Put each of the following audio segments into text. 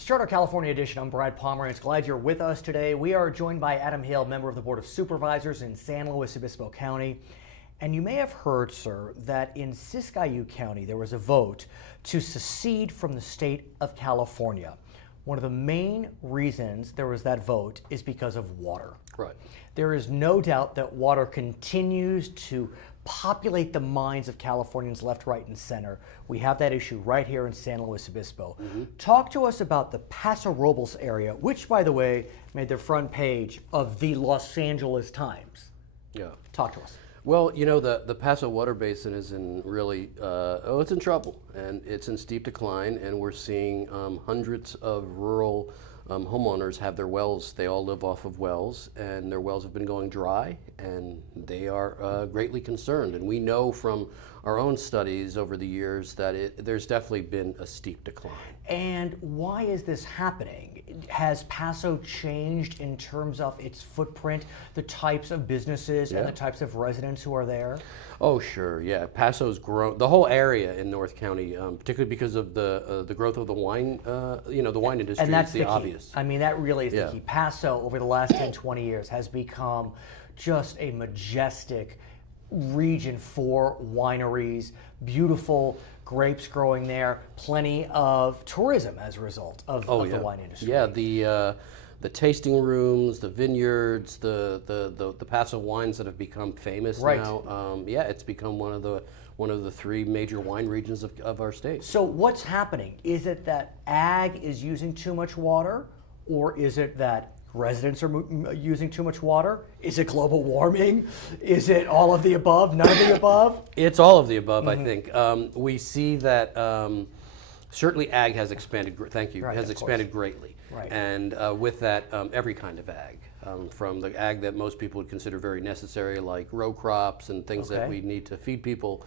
It's Charter California Edition. I'm Brad Pomerance. Glad you're with us today. We are joined by Adam Hale, member of the Board of Supervisors in San Luis Obispo County. And you may have heard, sir, that in Siskiyou County there was a vote to secede from the state of California. One of the main reasons there was that vote is because of water. Right. There is no doubt that water continues to populate the minds of Californians left, right, and center. We have that issue right here in San Luis Obispo. Talk to us about the Paso Robles area, which, by the way, made the front page of the Los Angeles Times. Yeah. Talk to us. Well, you know, the Paso water basin is in really, it's in trouble, and it's in steep decline, and we're seeing hundreds of rural homeowners have their wells. They all live off of wells, and their wells have been going dry, and they are greatly concerned. And we know from our own studies over the years that there's definitely been a steep decline. And why is this happening? Has Paso changed in terms of its footprint, the types of businesses and the types of residents who are there? Oh, sure, yeah. Paso's grown. The whole area in North County, particularly because of the growth of the wine, the wine industry. And that's is the obvious. I mean, that really is the key. Paso, over the last 10, 20 years, has become just a majestic region for wineries, beautiful grapes growing there, plenty of tourism as a result of the wine industry. Yeah, the tasting rooms, the vineyards, the Paso wines that have become famous now. It's become one of the three major wine regions of our state. So what's happening? Is it that ag is using too much water, or is it that residents are using too much water? Is it global warming? Is it all of the above, none of the above? It's all of the above, I think. We see that certainly ag has expanded, expanded greatly. Right. And with that, every kind of ag, from the ag that most people would consider very necessary, like row crops and things that we need to feed people,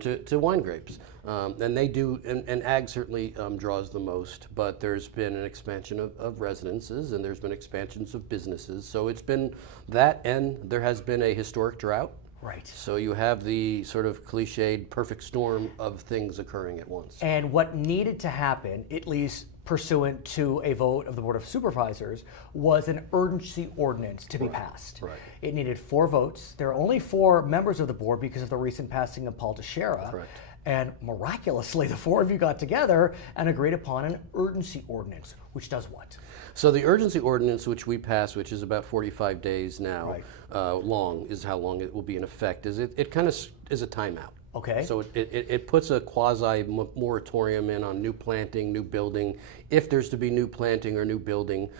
to wine grapes. And they do, and ag certainly draws the most, but there's been an expansion of residences, and there's been expansions of businesses. So it's been that, and there has been a historic drought. Right. So you have the sort of cliched perfect storm of things occurring at once. And what needed to happen, at least pursuant to a vote of the Board of Supervisors, was an urgency ordinance to be passed. Right. It needed 4 votes. There are only 4 members of the board because of the recent passing of Paul Teixeira. Correct. And miraculously, the 4 of you got together and agreed upon an urgency ordinance, which does what? So the urgency ordinance, which we passed, which is about 45 days now long, is how long it will be in effect. It kind of is a timeout. Okay. So it puts a quasi moratorium in on new planting, new building. If there's to be new planting or new building,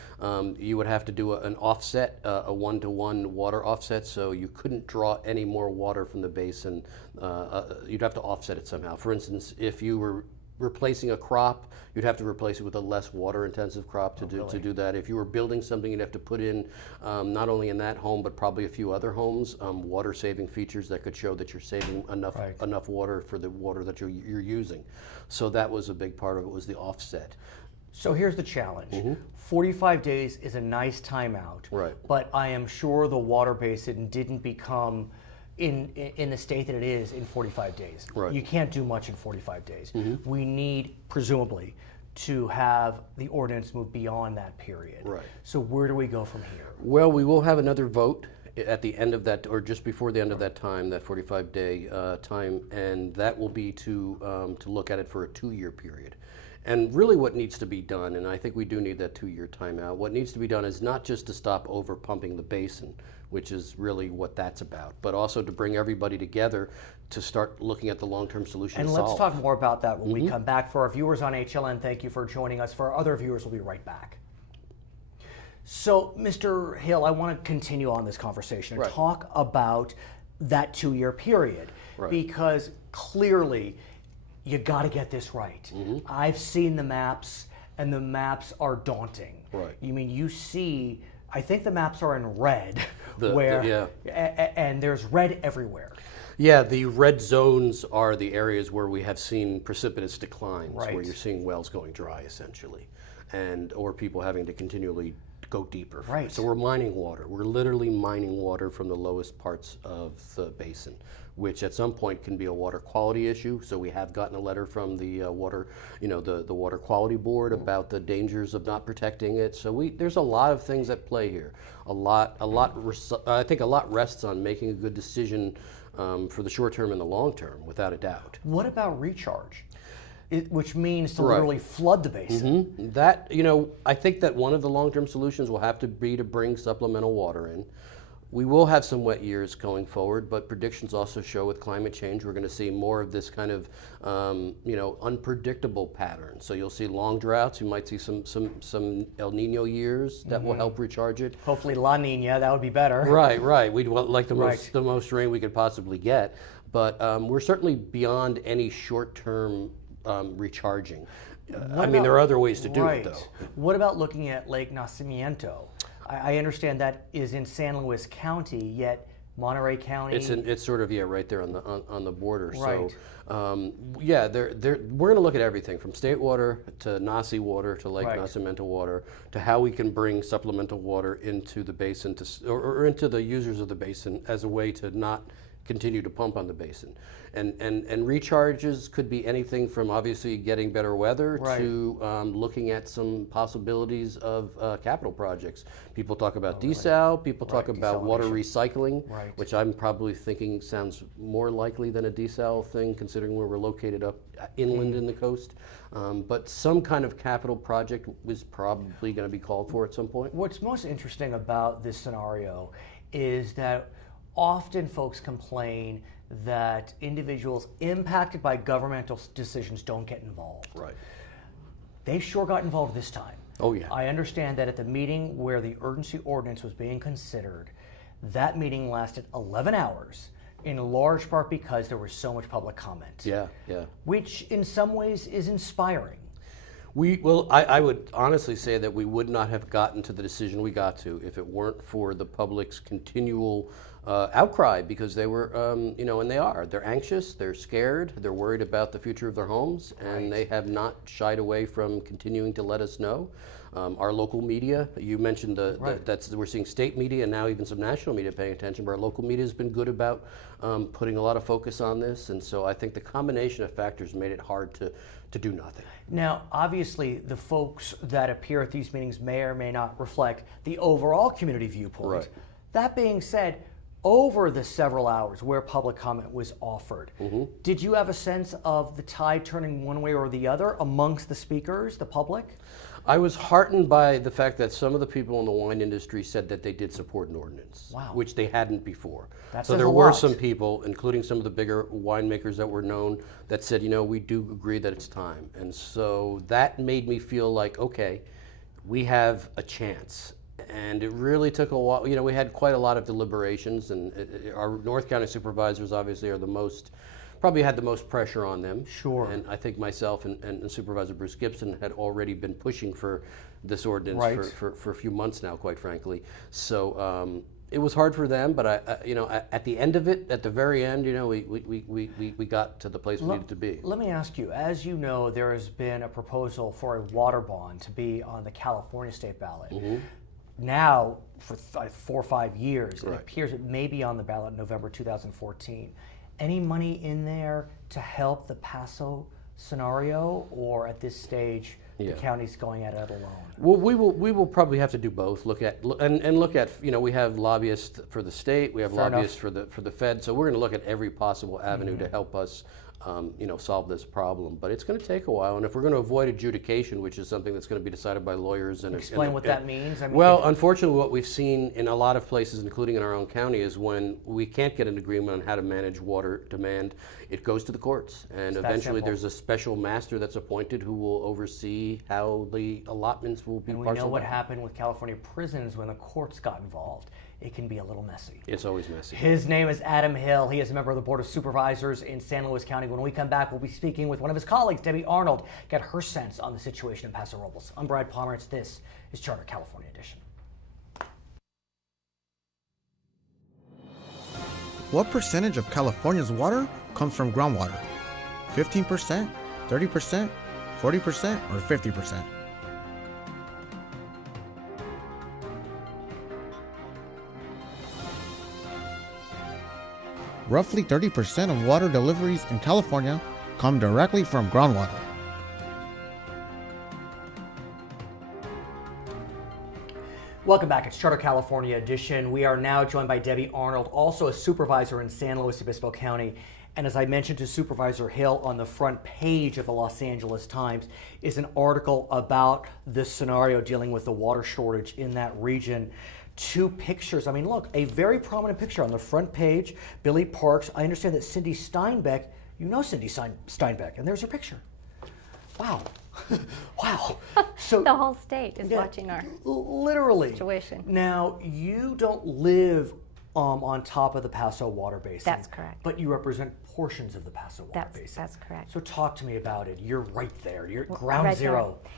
you would have to do an offset, a 1-to-1 water offset. So you couldn't draw any more water from the basin. You'd have to offset it somehow. For instance, if you were replacing a crop, you'd have to replace it with a less water-intensive crop to do that. If you were building something, you'd have to put in, not only in that home, but probably a few other homes, water-saving features that could show that you're saving enough water for the water that you're using. So that was a big part of it, was the offset. So here's the challenge. 45 days is a nice timeout, Right. but I am sure the water basin didn't become in the state that it is in 45 days. Right. You can't do much in 45 days. We need, presumably, to have the ordinance move beyond that period. Right. So where do we go from here? Well, we will have another vote at the end of that, or just before the end of that time, that 45-day time, and that will be to look at it for a 2-year period. And really what needs to be done, and I think we do need that 2-year timeout, what needs to be done is not just to stop over pumping the basin, which is really what that's about, but also to bring everybody together to start looking at the long-term solution. And let's talk more about that when we come back. For our viewers on HLN, thank you for joining us. For our other viewers, we'll be right back. So, Mr. Hill, I want to continue on this conversation and talk about that 2-year period, because clearly you got to get this right. I've seen the maps, and the maps are daunting. Right. You mean, you see, I think the maps are in red, and there's red everywhere. Yeah, the red zones are the areas where we have seen precipitous declines, Right. where you're seeing wells going dry, essentially, or people having to continually go deeper. Right. So we're mining water. We're literally mining water from the lowest parts of the basin, which at some point can be a water quality issue. So we have gotten a letter from the water, the Water Quality Board about the dangers of not protecting it. So there's a lot of things at play here. I think a lot rests on making a good decision for the short term and the long term, without a doubt. What about recharge? Which means to literally flood the basin. Mm-hmm. That, I think that one of the long-term solutions will have to be to bring supplemental water in. We will have some wet years going forward, but predictions also show with climate change we're going to see more of this kind of unpredictable pattern. So you'll see long droughts. You might see some El Nino years that will help recharge it. Hopefully La Nina, that would be better. Right. We'd like the most rain we could possibly get, but we're certainly beyond any short-term recharging. There are other ways to do it, though. What about looking at Lake Nacimiento? I understand that is in San Luis County, yet Monterey County. It's sort of right there on the border. Right. So we're going to look at everything from state water to Nasi water to Lake Nacimiento water to how we can bring supplemental water into the basin or into the users of the basin as a way to not continue to pump on the basin. And recharges could be anything from obviously getting better weather to looking at some possibilities of capital projects. People talk about desal, people talk about water recycling, which I'm probably thinking sounds more likely than a desal thing, considering where we're located up inland in the coast. But some kind of capital project was probably going to be called for at some point. What's most interesting about this scenario is that often folks complain that individuals impacted by governmental decisions don't get involved. Right. They sure got involved this time. Oh, yeah. I understand that at the meeting where the urgency ordinance was being considered, that meeting lasted 11 hours, in large part because there was so much public comment. Yeah. Which in some ways is inspiring. I would honestly say that we would not have gotten to the decision we got to if it weren't for the public's continual outcry, because they were, and they're anxious, they're scared, they're worried about the future of their homes, and they have not shied away from continuing to let us know. Our local media, you mentioned we're seeing state media and now even some national media paying attention, but our local media has been good about putting a lot of focus on this, and so I think the combination of factors made it hard to do nothing. Now, obviously, the folks that appear at these meetings may or may not reflect the overall community viewpoint. Right. That being said, over the several hours where public comment was offered, did you have a sense of the tide turning one way or the other amongst the speakers, the public? I was heartened by the fact that some of the people in the wine industry said that they did support an ordinance, which they hadn't before. So there were some people, including some of the bigger winemakers that were known, that said, we do agree that it's time. And so that made me feel like, okay, we have a chance. And it really took a while. We had quite a lot of deliberations, and our North County supervisors obviously are probably had the most pressure on them. Sure. And I think myself and Supervisor Bruce Gibson had already been pushing for this ordinance for a few months now, quite frankly. So it was hard for them, but at the end of it, at the very end, we got to the place we needed to be. Let me ask you, as you know, there has been a proposal for a water bond to be on the California state ballot. Now, for 4 or 5 years, it appears it may be on the ballot in November 2014. Any money in there to help the Paso scenario, or at this stage, the county's going at it alone? Well, we will probably have to do both. Look at we have lobbyists for the state, we have lobbyists for the Fed, so we're going to look at every possible avenue to help us solve this problem. But it's going to take a while, and if we're going to avoid adjudication, which is something that's going to be decided by lawyers, and explain what that means. Unfortunately, what we've seen in a lot of places, including in our own county, is when we can't get an agreement on how to manage water demand, it goes to the courts, and eventually there's a special master that's appointed who will oversee how the allotments will be parceled out. And we know what happened with California prisons when the courts got involved. It can be a little messy. It's always messy. His name is Adam Hill. He is a member of the Board of Supervisors in San Luis County. When we come back, we'll be speaking with one of his colleagues, Debbie Arnold, get her sense on the situation in Paso Robles. I'm Brad Pomerance. This is Charter California Edition. What percentage of California's water comes from groundwater? 15%, 30%, 40%, or 50%? roughly 30% of water deliveries in California come directly from groundwater. Welcome back. It's Charter California edition. We are now joined by Debbie Arnold, also a supervisor in San Luis Obispo County. And as I mentioned to Supervisor Hill, on the front page of the Los Angeles Times is an article about this scenario dealing with the water shortage in that region. Two pictures. I mean, look, a very prominent picture on the front page. Billy Parks. I understand that Cindy Steinbeck, you know Cindy Steinbeck, and there's her picture. Wow. Wow. So the whole state is watching our literally situation. Now, you don't live on top of the Paso water basin. That's correct. But you represent portions of the Paso water basin. That's correct. So talk to me about it. You're right there. You're ground right zero. There.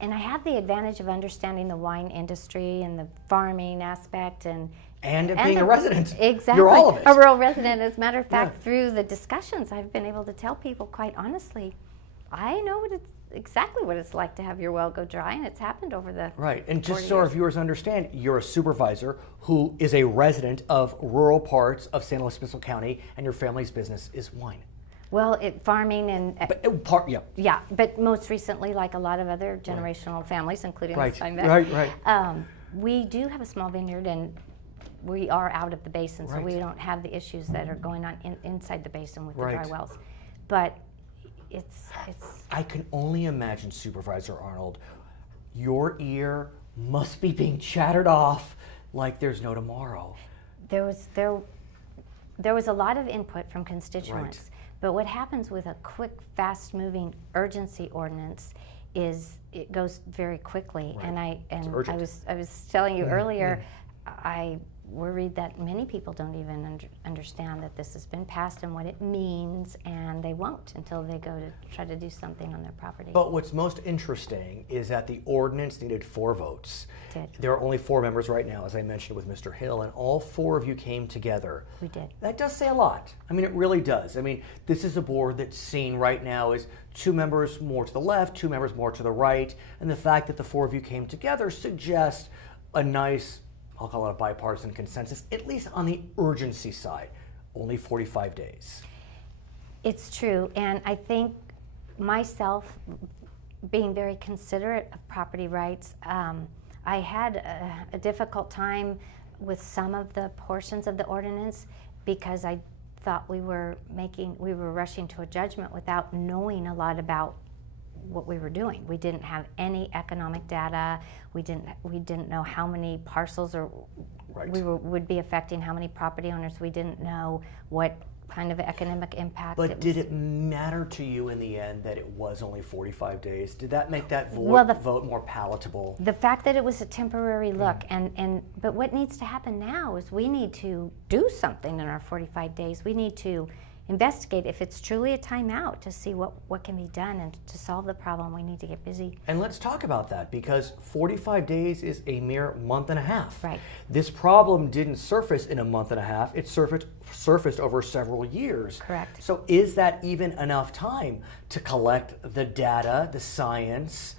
And I have the advantage of understanding the wine industry and the farming aspect and being a resident. Exactly. You're all of it. A rural resident. As a matter of fact, through the discussions, I've been able to tell people quite honestly, I know exactly what it's like to have your well go dry, and it's happened over the right. And just 40 so our years. viewers understand, you're a supervisor who is a resident of rural parts of San Luis Obispo County, and your family's business is wine. Well, farming and yeah, but most recently, like a lot of other generational families, including the Steinbeck, right. We do have a small vineyard, and we are out of the basin, so we don't have the issues that are going on inside the basin with the dry wells. But it's. I can only imagine, Supervisor Arnold, your ear must be being chattered off like there's no tomorrow. There was a lot of input from constituents. Right. But what happens with a quick, fast-moving urgency ordinance is it goes very quickly. Right. And I was telling you earlier, I worried that many people don't even understand that this has been passed and what it means, and they won't until they go to try to do something on their property. But what's most interesting is that the ordinance needed 4 votes. There are only 4 members right now, as I mentioned with Mr. Hill, and all 4 of you came together. We did. That does say a lot. I mean, it really does. I mean, this is a board that's seen right now as 2 members more to the left, 2 members more to the right, and the fact that the 4 of you came together suggests a nice, I'll call it a bipartisan consensus, at least on the urgency side. Only 45 days. It's true, and I think myself, being very considerate of property rights, I had a difficult time with some of the portions of the ordinance because I thought we were rushing to a judgment without knowing a lot about what we were doing. We didn't have any economic data. We didn't know how many parcels would be affecting how many property owners. We didn't know what kind of economic impact. But did it matter to you in the end that it was only 45 days? Did that make that vote more palatable? The fact that it was a temporary look, but what needs to happen now is we need to do something in our 45 days. We need to investigate if it's truly a timeout to see what can be done, and to solve the problem we need to get busy. And let's talk about that, because 45 days is a mere month and a half. Right. This problem didn't surface in a month and a half, it surfaced over several years. Correct. So is that even enough time to collect the data, the science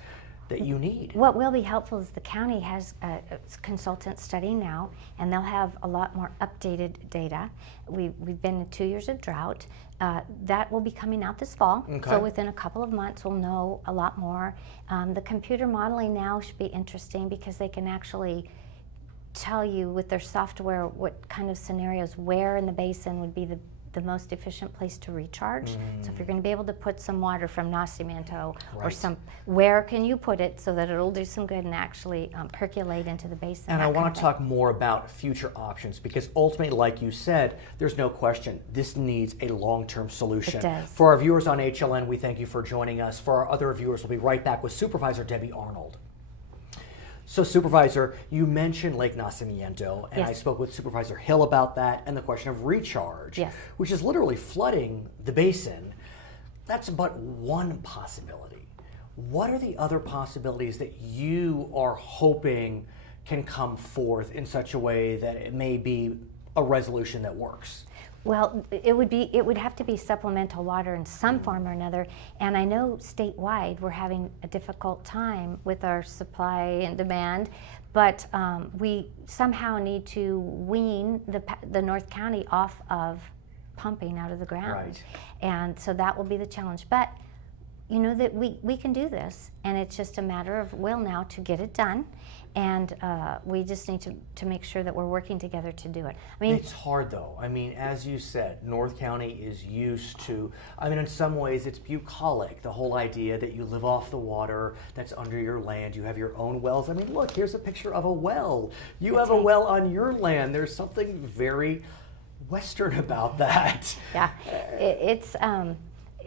that you need? What will be helpful is the county has a consultant studying now, and they'll have a lot more updated data. We've been in 2 years of drought. That will be coming out this fall. Okay. So within a couple of months, we'll know a lot more. The computer modeling now should be interesting because they can actually tell you with their software what kind of scenarios, where in the basin would be the most efficient place to recharge. So if you're going to be able to put some water from Nacimiento or where can you put it so that it'll do some good and actually percolate into the basin? And I want to talk more about future options, because ultimately, like you said, there's no question this needs a long-term solution. It does. For our viewers on HLN, we thank you for joining us. For our other viewers, we'll be right back with Supervisor Debbie Arnold. So, Supervisor, you mentioned Lake Nacimiento, and yes. I spoke with Supervisor Hill about that and the question of recharge, yes. which is literally flooding the basin. That's but one possibility. What are the other possibilities that you are hoping can come forth in such a way that it may be a resolution that works? Well, it would have to be supplemental water in some form or another, and I know statewide we're having a difficult time with our supply and demand, but we somehow need to wean the North County off of pumping out of the ground. Right. And so that will be the challenge. But you know that we can do this, and it's just a matter of will now to get it done. And we just need to make sure that we're working together to do it. I mean, it's hard though. I mean, as you said, North County is used to, I mean, in some ways it's bucolic, the whole idea that you live off the water that's under your land, you have your own wells. I mean, look, here's a picture of a well. You have a well on your land. There's something very Western about that. Yeah,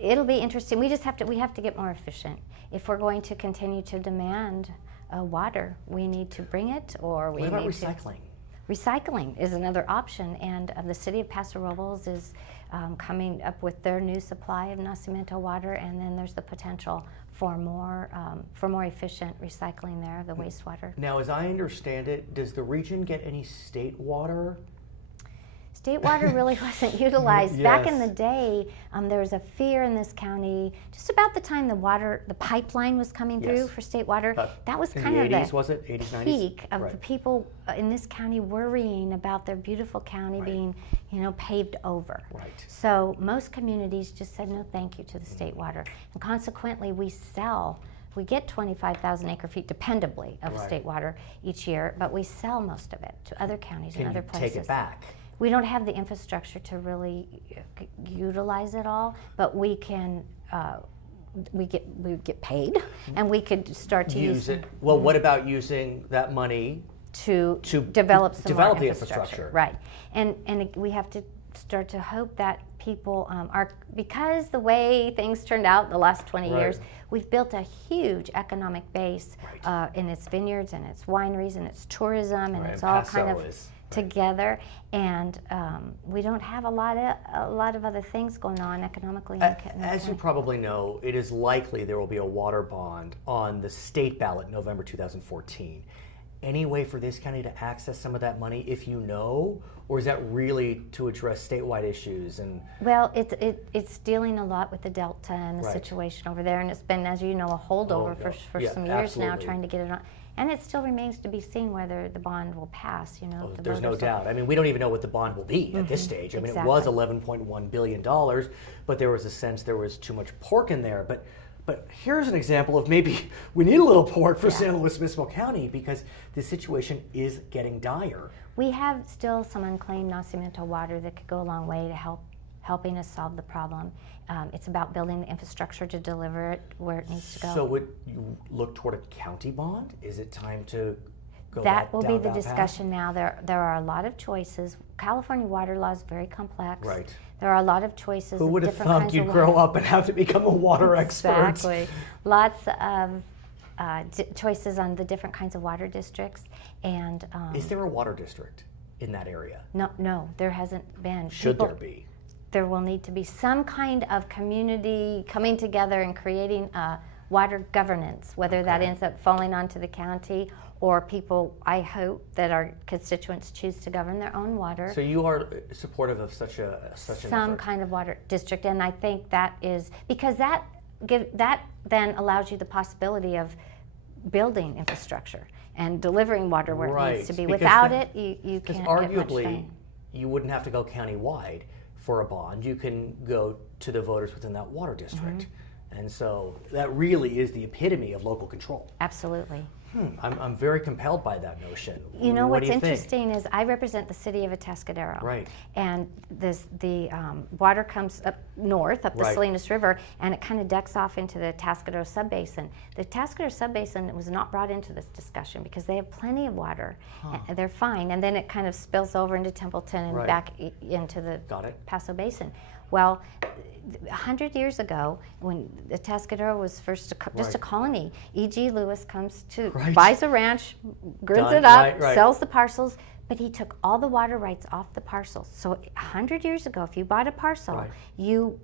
it'll be interesting. We have to get more efficient. If we're going to continue to demand water, we need to bring it, or we What about need recycling? Recycling is another option, and the city of Paso Robles is coming up with their new supply of Nacimiento water, and then there's the potential for more efficient recycling there of the wastewater. Now, as I understand it, does the region get any state water? State water really wasn't utilized. Yes. Back in the day, there was a fear in this county, just about the time the pipeline was coming through Yes. for state water. That was In kind the of 80s, the was it? 80s, 90s? peak of Right. the people in this county worrying about their beautiful county being, paved over. Right. So most communities just said no thank you to the state water. And consequently, we get 25,000 acre feet dependably of Right. state water each year, but we sell most of it to other counties and Can other you places. take it back? We don't have the infrastructure to really utilize it all, but we can. We get paid, and we could start to Use it. Well, what about using that money to develop some more the infrastructure. infrastructure? Right, and we have to start to hope that people are, because the way things turned out the last 20 Right. years, we've built a huge economic base Right. in its vineyards and its wineries and its tourism, and Right, it's and all Paso kind of is- together, and we don't have a lot of other things going on economically. in the As you county. probably know, it is likely there will be a water bond on the state ballot November 2014. Any way for this county to access some of that money, if you know, or is that really to address statewide issues? And Well, it's dealing a lot with the Delta and the Right. situation over there, and it's been, as you know, a holdover Oh, for yeah, some years now, absolutely. trying to get it on. And it still remains to be seen whether the bond will pass. The there's no voters will- doubt. I mean, we don't even know what the bond will be at this stage. I mean, it was exactly. $11.1 billion, but there was a sense there was too much pork in there. But here's an example of maybe we need a little pork for San Luis Obispo County, because the situation is getting dire. We have still some unclaimed Nacimiento water that could go a long way to helping us solve the problem. It's about building the infrastructure to deliver it where it needs to go. So would you look toward a county bond? Is it time to go That will be down the that path? discussion now. There are a lot of choices. California water law is very complex. Right. There are a lot of choices. Who of would have different thought kinds you'd of grow water. up and have to become a water expert? Exactly. Lots of choices on the different kinds of water districts, and Is there a water district in that area? no, there hasn't been. Should People- there be? There will need to be some kind of community coming together and creating water governance, whether that ends up falling onto the county or people, I hope, that our constituents choose to govern their own water. So you are supportive of such an Some effort? kind of water district, and I think that is because that then allows you the possibility of building infrastructure and delivering water where it needs to be. Because Without then- it, you Because can't get much arguably, done. you wouldn't have to go county-wide for a bond. You can go to the voters within that water district. Mm-hmm. And so that really is the epitome of local control. Absolutely. I'm very compelled by that notion. You know What what's do you think? interesting is I represent the city of Atascadero. Right. And the water comes up north, up the Right. Salinas River, and it kind of ducks off into the Atascadero subbasin. The Atascadero subbasin was not brought into this discussion because they have plenty of water. And they're fine. And then it kind of spills over into Templeton and Right. back into the Got it. Paso Basin. Well, 100 years ago, when the Atascadero was first just a Right. colony, E.G. Lewis comes to, Right. buys a ranch, grids Done. it up, Right. sells the parcels, but he took all the water rights off the parcels. So 100 years ago, if you bought a parcel, Right. you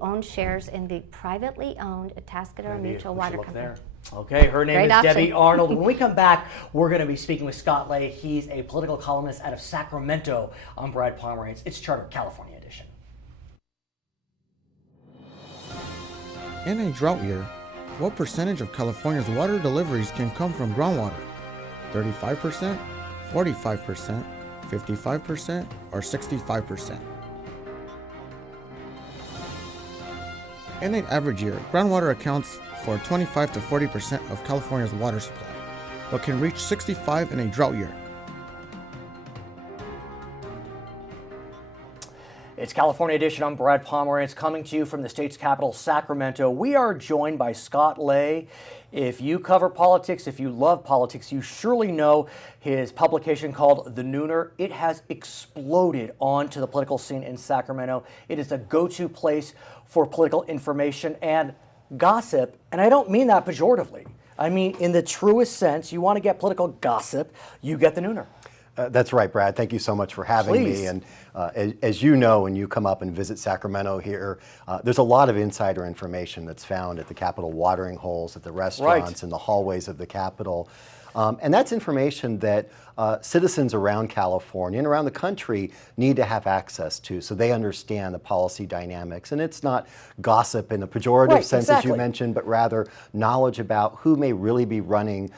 owned shares in the privately owned Atascadero Maybe Mutual we should Water look Company. there. Okay, her name Great is option. Debbie Arnold. When we come back, we're going to be speaking with Scott Lay. He's a political columnist out of Sacramento on Brad Pomerance. It's Charter California Edition. In a drought year, what percentage of California's water deliveries can come from groundwater? 35%, 45%, 55%, or 65%. In an average year, groundwater accounts for 25 to 40% of California's water supply, but can reach 65% in a drought year. It's California Edition. I'm Brad Pomerance, coming to you from the state's capital, Sacramento. We are joined by Scott Lay. If you cover politics, if you love politics, you surely know his publication called The Nooner. It has exploded onto the political scene in Sacramento. It is the go-to place for political information and gossip, and I don't mean that pejoratively. I mean, in the truest sense, you want to get political gossip, you get The Nooner. That's right, Brad. Thank you so much for having me. And as you know, when you come up and visit Sacramento here, there's a lot of insider information that's found at the Capitol watering holes, at the restaurants, in the hallways of the Capitol. And that's information that citizens around California and around the country need to have access to so they understand the policy dynamics. And it's not gossip in the pejorative sense, as you mentioned, but rather knowledge about who may really be running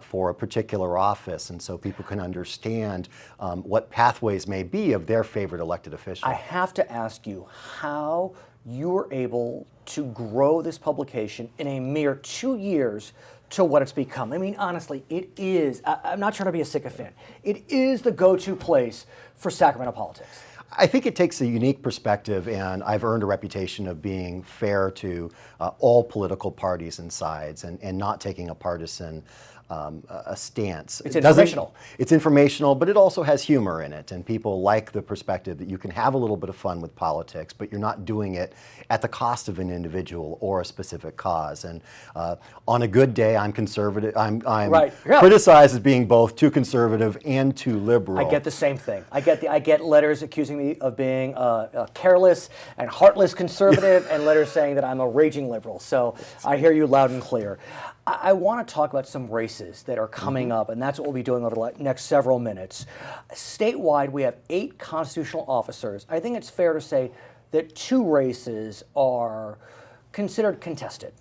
for a particular office. And so people can understand what pathways may be of their favorite elected official. I have to ask you how you were able to grow this publication in a mere 2 years to what it's become. I mean, honestly, it is, I'm not trying to be a sycophant, it is the go-to place for Sacramento politics. I think it takes a unique perspective, and I've earned a reputation of being fair to all political parties and sides and not taking a partisan a stance. It's informational. It's informational, but it also has humor in it, and people like the perspective that you can have a little bit of fun with politics, but you're not doing it at the cost of an individual or a specific cause. And on a good day, I'm conservative. I'm criticized as being both too conservative and too liberal. I get the same thing. I get letters accusing me of being a careless and heartless conservative, and letters saying that I'm a raging liberal. So I hear you loud and clear. I want to talk about some races that are coming up, and that's what we'll be doing over the next several minutes. Statewide, we have 8 constitutional officers. I think it's fair to say that 2 races are considered contested: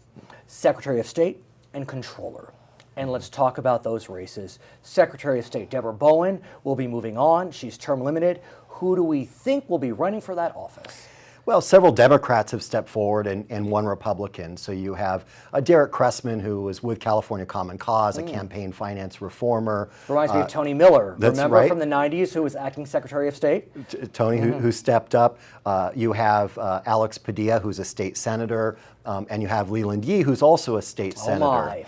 Secretary of State and Controller. And let's talk about those races. Secretary of State Deborah Bowen will be moving on. She's term limited. Who do we think will be running for that office? Well, several Democrats have stepped forward and one Republican. So you have Derek Cressman, who was with California Common Cause, a campaign finance reformer. Reminds me of Tony Miller. That's Remember right. From the 90s, who was acting Secretary of State? Tony, who stepped up. You have Alex Padilla, who's a state senator, and you have Leland Yee, who's also a state senator. My.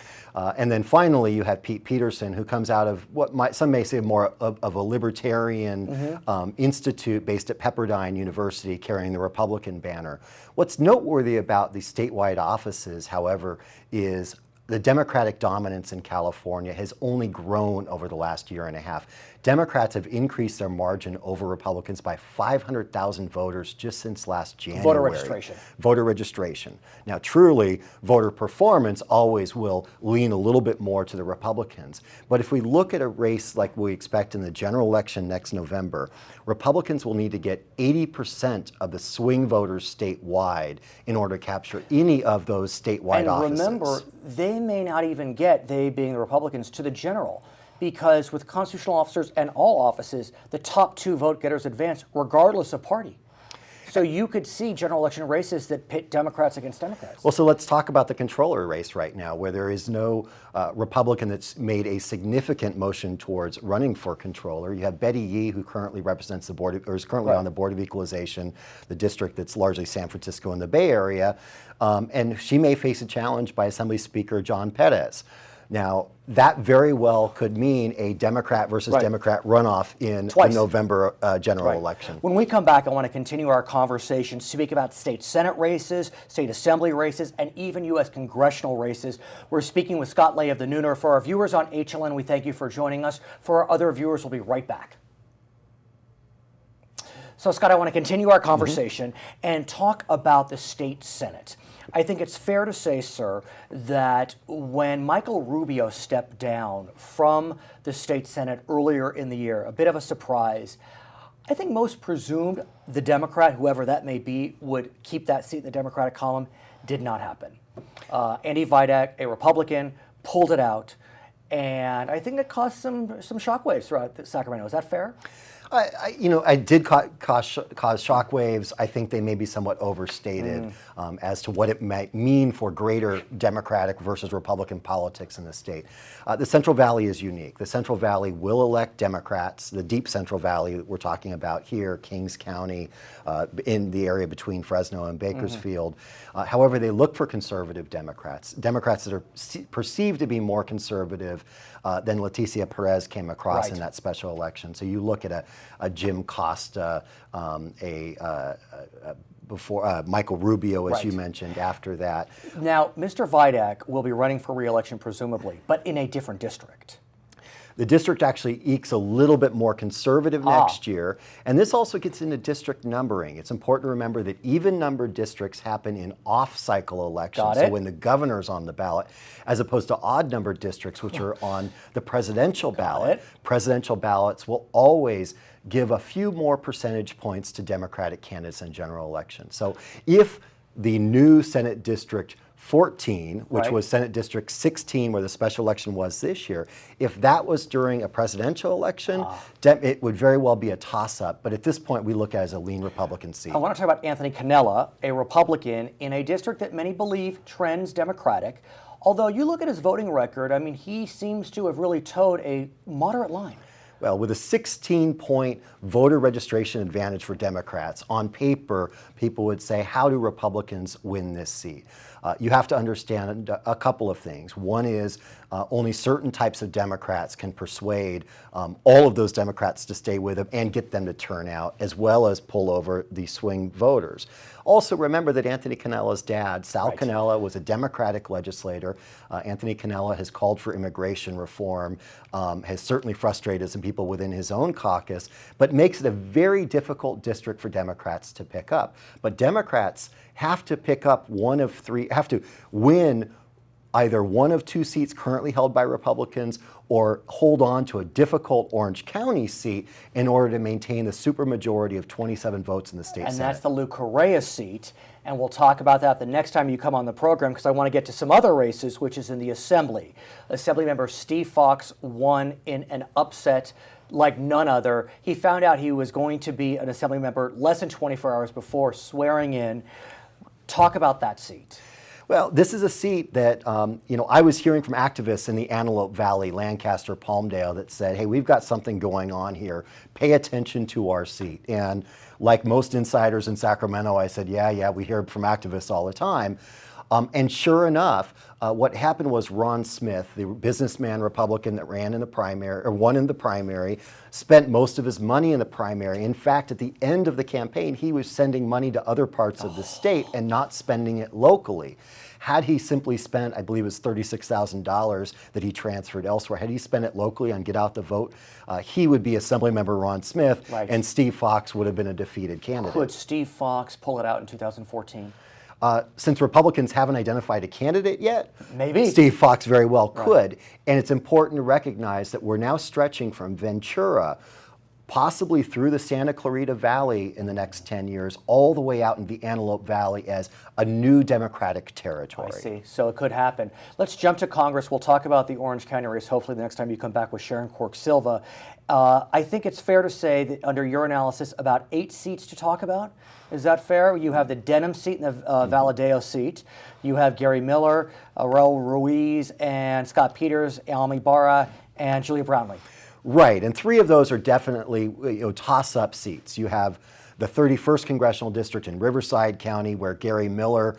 And then finally, you have Pete Peterson, who comes out of what some may say more of a libertarian institute based at Pepperdine University, carrying the Republican banner. What's noteworthy about these statewide offices, however, is the Democratic dominance in California has only grown over the last year and a half. Democrats have increased their margin over Republicans by 500,000 voters just since last January. Voter registration. Voter registration. Now, truly, voter performance always will lean a little bit more to the Republicans. But if we look at a race like we expect in the general election next November, Republicans will need to get 80% of the swing voters statewide in order to capture any of those statewide offices. And remember, they may not even get, they being the Republicans, to the general. Because with constitutional officers and all offices, the top 2 vote getters advance regardless of party. So you could see general election races that pit Democrats against Democrats. Well, so let's talk about the controller race right now, where there is no Republican that's made a significant motion towards running for controller. You have Betty Yee, who currently represents the board, or is currently on the Board of Equalization, the district that's largely San Francisco and the Bay Area, and she may face a challenge by Assembly Speaker John Perez. Now, that very well could mean a Democrat versus Democrat runoff in the November general election. When we come back, I want to continue our conversation, speak about state Senate races, state assembly races, and even U.S. congressional races. We're speaking with Scott Lay of The Nooner. For our viewers on HLN, we thank you for joining us. For our other viewers, we'll be right back. So, Scott, I want to continue our conversation and talk about the state Senate. I think it's fair to say, sir, that when Michael Rubio stepped down from the state Senate earlier in the year, a bit of a surprise, I think most presumed the Democrat, whoever that may be, would keep that seat in the Democratic column. Did not happen. Andy Vidak, a Republican, pulled it out, and I think it caused some shockwaves throughout Sacramento. Is that fair? I did cause shockwaves. I think they may be somewhat overstated as to what it might mean for greater Democratic versus Republican politics in the state. The Central Valley is unique. The Central Valley will elect Democrats. The deep Central Valley that we're talking about here, Kings County, in the area between Fresno and Bakersfield. However, they look for conservative Democrats that are perceived to be more conservative than Leticia Perez came across in that special election. So you look at a Jim Costa, before Michael Rubio, as you mentioned, after that. Now, Mr. Vidak will be running for re-election, presumably, but in a different district. The district actually ekes a little bit more conservative next year, and this also gets into district numbering. It's important to remember that even-numbered districts happen in off-cycle elections, so when the governor's on the ballot, as opposed to odd-numbered districts, which are on the presidential ballot. Presidential ballots will always give a few more percentage points to Democratic candidates in general elections. So if the new Senate District 14, which was Senate District 16, where the special election was this year, if that was during a presidential election, it would very well be a toss-up. But at this point, we look at it as a lean Republican seat. I want to talk about Anthony Cannella, a Republican in a district that many believe trends Democratic. Although you look at his voting record, I mean, he seems to have really towed a moderate line. Well, with a 16-point voter registration advantage for Democrats, on paper, people would say, how do Republicans win this seat? You have to understand a couple of things. One is only certain types of Democrats can persuade all of those Democrats to stay with them and get them to turn out, as well as pull over the swing voters. Also, remember that Anthony Cannella's dad, Sal Cannella, was a Democratic legislator. Anthony Cannella has called for immigration reform, has certainly frustrated some people within his own caucus, but makes it a very difficult district for Democrats to pick up. But Democrats have to pick up have to win either one of two seats currently held by Republicans or hold on to a difficult Orange County seat in order to maintain the supermajority of 27 votes in the state Senate. And that's the Lou Correa seat, and we'll talk about that the next time you come on the program, because I want to get to some other races, which is in the Assembly. Assemblymember Steve Fox won in an upset like none other. He found out he was going to be an Assembly member less than 24 hours before swearing in. Talk about that seat. Well, this is a seat that, I was hearing from activists in the Antelope Valley, Lancaster, Palmdale, that said, hey, we've got something going on here. Pay attention to our seat. And like most insiders in Sacramento, I said, yeah, we hear from activists all the time. And sure enough, what happened was Ron Smith, the businessman Republican that ran in the primary, or won in the primary, spent most of his money in the primary. In fact, at the end of the campaign, he was sending money to other parts of the state and not spending it locally. Had he simply spent, I believe it was $36,000 that he transferred elsewhere, had he spent it locally on Get Out the Vote, he would be Assemblymember Ron Smith, and Steve Fox would have been a defeated candidate. Could Steve Fox pull it out in 2014? Since Republicans haven't identified a candidate yet, maybe Steve Fox very well could. And it's important to recognize that we're now stretching from Ventura, possibly through the Santa Clarita Valley in the next 10 years, all the way out in the Antelope Valley as a new Democratic territory. I see. So it could happen. Let's jump to Congress. We'll talk about the Orange County race, hopefully the next time you come back with Sharon Quirk-Silva. I think it's fair to say that under your analysis, about 8 seats to talk about. Is that fair? You have the Denham seat and the Valadeo seat. You have Gary Miller, Raul Ruiz, and Scott Peters, Almy Barra, and Julia Brownlee. Right, and 3 of those are definitely toss-up seats. You have the 31st Congressional District in Riverside County, where Gary Miller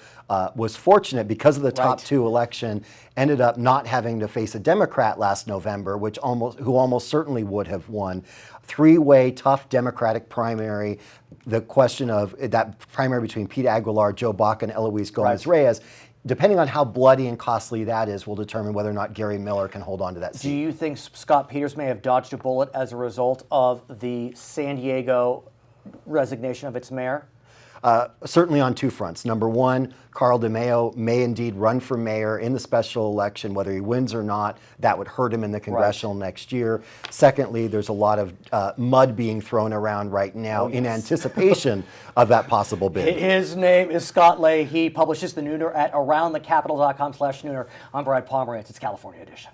was fortunate because of the top 2 election, ended up not having to face a Democrat last November, who almost certainly would have won. 3-way tough Democratic primary. The question of that primary between Pete Aguilar, Joe Baca, and Eloise Gomez-Reyes, depending on how bloody and costly that is, will determine whether or not Gary Miller can hold on to that seat. Do you think Scott Peters may have dodged a bullet as a result of the San Diego resignation of its mayor? Certainly on 2 fronts. Number 1, Carl DeMeo may indeed run for mayor in the special election. Whether he wins or not, that would hurt him in the congressional next year. Secondly, there's a lot of mud being thrown around right now in anticipation of that possible bid. His name is Scott Lay. He publishes the Nooner at aroundthecapital.com/Nooner. I'm Brad Pomerance. It's California Edition.